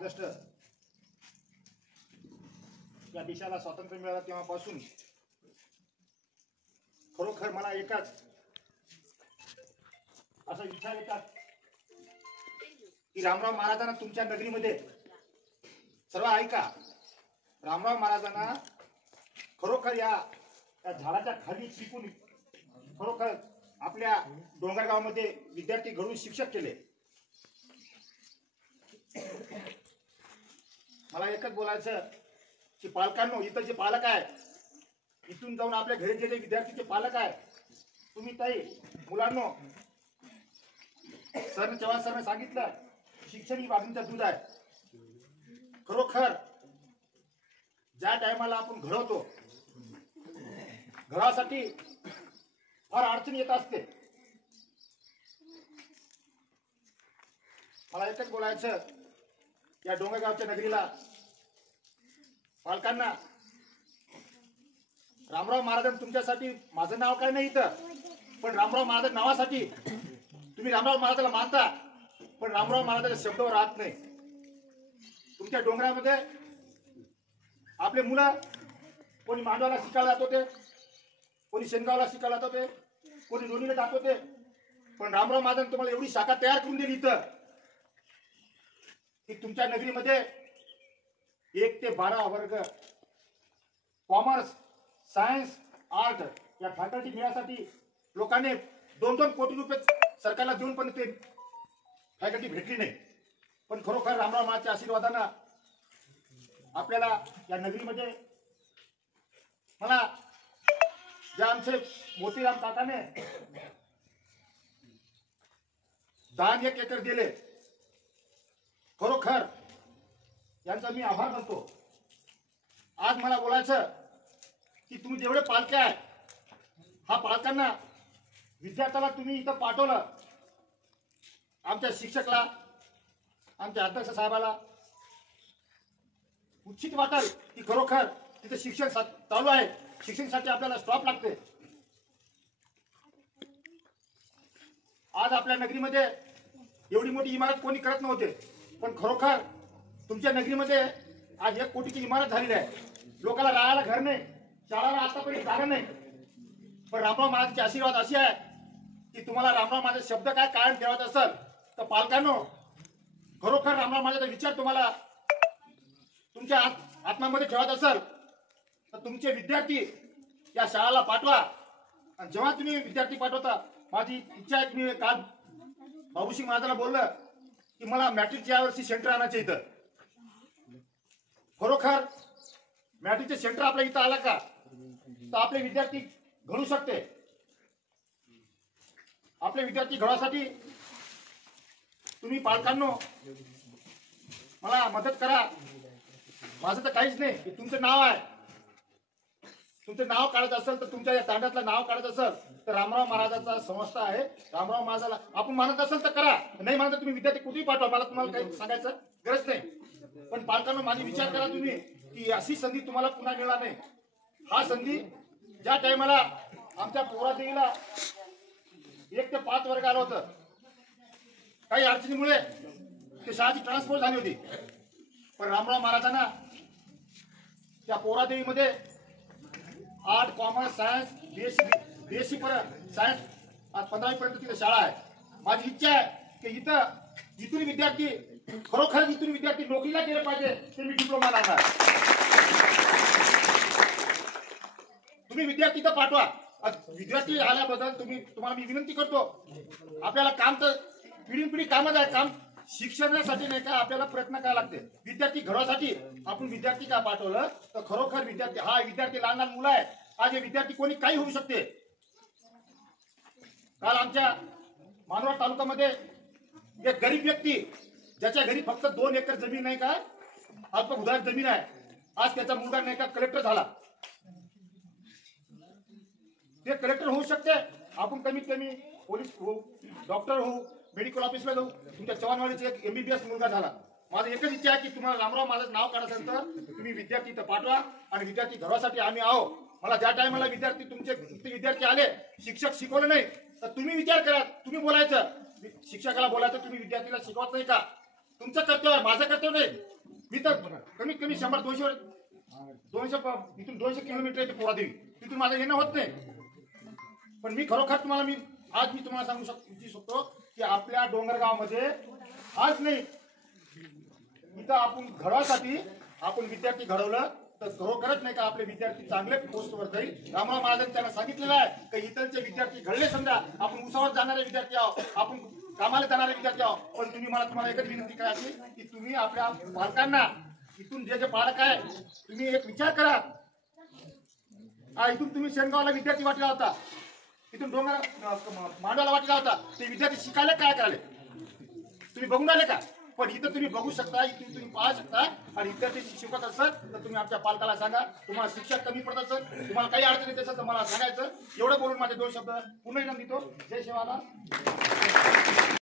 August या देशाला स्वातंत्र्य मिळालं तेव्हापासून खरोखर मला एकच असं विचार येतात की रामराव महाराजांना तुमच्या नगरीमध्ये सर्व ऐका, रामराव महाराजांना खरोखर या झाडाच्या खाली शिकून खरोखर आपल्या डोंगरगावमध्ये विद्यार्थी घडून शिक्षक केले. मला एकच बोलायचं की पालकांनो, इथं जे पालक आहे, इथून जाऊन आपल्या घरी जे विद्यार्थीचे पालक आहे, तुम्ही ताई मुलांनो, चव्हाण सरने सांगितलं शिक्षण ही बाबींचा दूध आहे. खरोखर ज्या टायमाला आपण घडवतो, घरासाठी फार अडचण येत असते. मला एकच बोलायचं, या डोंगरगावच्या नगरीला पालकांना, रामराव महाराज तुमच्यासाठी, माझं नाव काय नाही इथं, पण रामराव महाराज नावासाठी तुम्ही रामराव महाराजाला मानता, पण रामराव महाराजाच्या शब्दावर राहत नाही. तुमच्या डोंगरामध्ये आपले मुलं कोणी मांडवाला शिकायला जात होते, कोणी शेनगावला शिकायला जात होते, कोणी लोणीला जात होते, पण रामराव महाराजांनी तुम्हाला एवढी शाखा तयार करून दिली इथं की तुमच्या नगरीमध्ये 1 ते 12 वर्ग कॉमर्स, सायन्स, आर्ट या फॅकल्टी मिळण्यासाठी लोकांनी 2-2 कोटी रुपये सरकारला देऊन पण ते फॅकल्टी भेटली नाही. पण खरोखर रामराव महाराजांच्या आशीर्वादानं आपल्याला या नगरीमध्ये, मला जे आमचे मोतीराम काकाने 10 एकर दिले, खरोखर यांचा मी आभार मानतो. आज मला बोलायचं की तुम्ही जेवढे पालके आहे, हा पालकांना, विद्यार्थ्याला तुम्ही इथं पाठवलं, आमच्या शिक्षकला, आमच्या अध्यक्ष साहेबाला उचित वाटेल की खरोखर तिथे शिक्षण चालू आहे, शिक्षणासाठी आपल्याला स्टॉप लागते. आज आपल्या नगरीमध्ये एवढी मोठी इमारत कोणी करत नव्हते, पण खरोखर तुमच्या नगरीमध्ये आज 1 कोटीची इमारत झालेली आहे. लोकांना राहायला घर नाही, शाळाला आतापर्यंत जागा नाही, पण रामराव महाराजांचे आशीर्वाद असे आहे की तुम्हाला रामराव महाराज शब्द काय कायम ठेवायचा असेल तर पालकांनो, खरोखर रामराव महाराजांचा विचार तुम्हाला तुमच्या आत्म्यामध्ये ठेवायचा असेल तर तुमचे विद्यार्थी या शाळेला पाठवा. आणि जेव्हा तुम्ही विद्यार्थी पाठवता, माझी इच्छा आहे की मी काल बाबूसिंग महाराजांना बोललं की मला मॅट्रिकच्या यावर्षी सेंटर आणायचं इथं. खरोखर मॅट्रिकचे सेंटर आपल्या इथं आला का तर आपले विद्यार्थी घडू शकते. आपले विद्यार्थी घडवासाठी तुम्ही पालकांनो मला मदत करा. माझं तर काहीच नाही, तुमचं नाव आहे, तुमचं नाव काढत असेल तर तुमच्या या तांड्यातलं नाव काढत असेल तर रामराव महाराजांचा संस्था आहे, रामराव महाराजाला आपण मानत असेल तर करा, नाही मानत तुम्ही विद्यार्थी कुठेही पाठवा, मला तुम्हाला काही सांगायचं गरज नाही. पण पालकांनो माझी विचार करा तुम्ही की अशी संधी तुम्हाला पुन्हा मिळणार नाही. हा संधी ज्या टायमाला आमच्या पोरादेवीला 1 ते 5 वर्ग आलं होतं, काही अडचणीमुळे ते शाळेची ट्रान्सफर झाली होती, पण रामराव महाराजांना त्या पोरादेवीमध्ये आर्ट, कॉमर्स, सायन्स, बीएससी पर्यंत, सायन्स 15वी पर्यंत तिथे शाळा आहे. माझी इच्छा आहे की इथून विद्यार्थी, खरोखर इथून विद्यार्थी नोकरीला गेले पाहिजे, ते मी डिप्लोमा लागणार. तुम्ही विद्यार्थी तर पाठवा. विद्यार्थी आल्याबद्दल तुम्हाला मी विनंती करतो, आपल्याला काम तर पिढी कामच आहे, काम शिक्षणासाठी नाही का आपल्याला प्रयत्न करायला लागते. विद्यार्थी घडवासाठी आपण विद्यार्थी का पाठवलं तर खरोखर विद्यार्थी, हा विद्यार्थी लहान लहान मुलं आहे, आज हे विद्यार्थी कोणी काही होऊ शकते. काल आमच्या मानवड तालुक्यामध्ये एक गरीब व्यक्ती, ज्याच्या घरी फक्त 2 एकर जमीन नाही का, अल्प उदार जमीन आहे, आज त्याचा मुलगा नाही का कलेक्टर झाला. ते कलेक्टर होऊ शकते, आपण कमीत कमी पोलीस होऊ, डॉक्टर होऊ, मेडिकल ऑफिसला जाऊ. तुमच्या चव्हाणवाडीचा एक MBBS मुलगा झाला. माझं एकच इच्छा आहे की तुम्हाला रामराव महाराज नाव काढायचं तर तुम्ही विद्यार्थी इथं पाठवा, आणि विद्यार्थी घडवासाठी आम्ही आहो. मला ज्या टायमाला विद्यार्थी तुमचे विद्यार्थी आले, शिक्षक शिकवलं नाही तर तुम्ही विचार करा, तुम्ही बोलायचं, शिक्षकाला बोलायचं, तुम्ही विद्यार्थीला शिकवत नाही का, तुमचं कर्तव्य आहे, माझं कर्तव्य नाही. मी तर कमीत कमी 100-200 इथून 200 किलोमीटर येते पोरादेवी, तिथून माझं येणं होत नाही. पण मी खरोखर तुम्हाला आज मी तुम्हाला सांगू शकतो की आपल्या डोंगरगावमध्ये आज नाही, इथं आपण घडवासाठी आपण विद्यार्थी घडवलं तर खरोखरच नाही का आपले विद्यार्थी चांगले पोस्टवर जाईल. रामराव महाराजांनी त्यांना सांगितलेलं आहे की इथलचे विद्यार्थी घडले, समजा आपण उसावर जाणारे विद्यार्थी आहोत, आपण कामाला जाणारे विद्यार्थी आहोत. पण तुम्हाला एकच विनंती करायची की तुम्ही आपल्या पालकांना, इथून जे पालक आहे तुम्ही एक विचार करा. इथून तुम्ही शेणगावला विद्यार्थी वाटला होता, इथून डोंगर मांडवाला वाटला होता, ते विद्यार्थी शिकायला काय करायले तुम्ही बघून आले का? पण इथं तुम्ही बघू शकता, इथून तुम्ही पाहू शकता. आणि विद्यार्थी शिकत असत तर तुम्ही आमच्या पालकाला सांगा. तुम्हाला शिक्षक कमी पडत असत, तुम्हाला काही अडचणी येत असेल तर मला सांगायचं. एवढं बोलून माझे 2 शब्द पुन्हा देतो. जय शिवाला.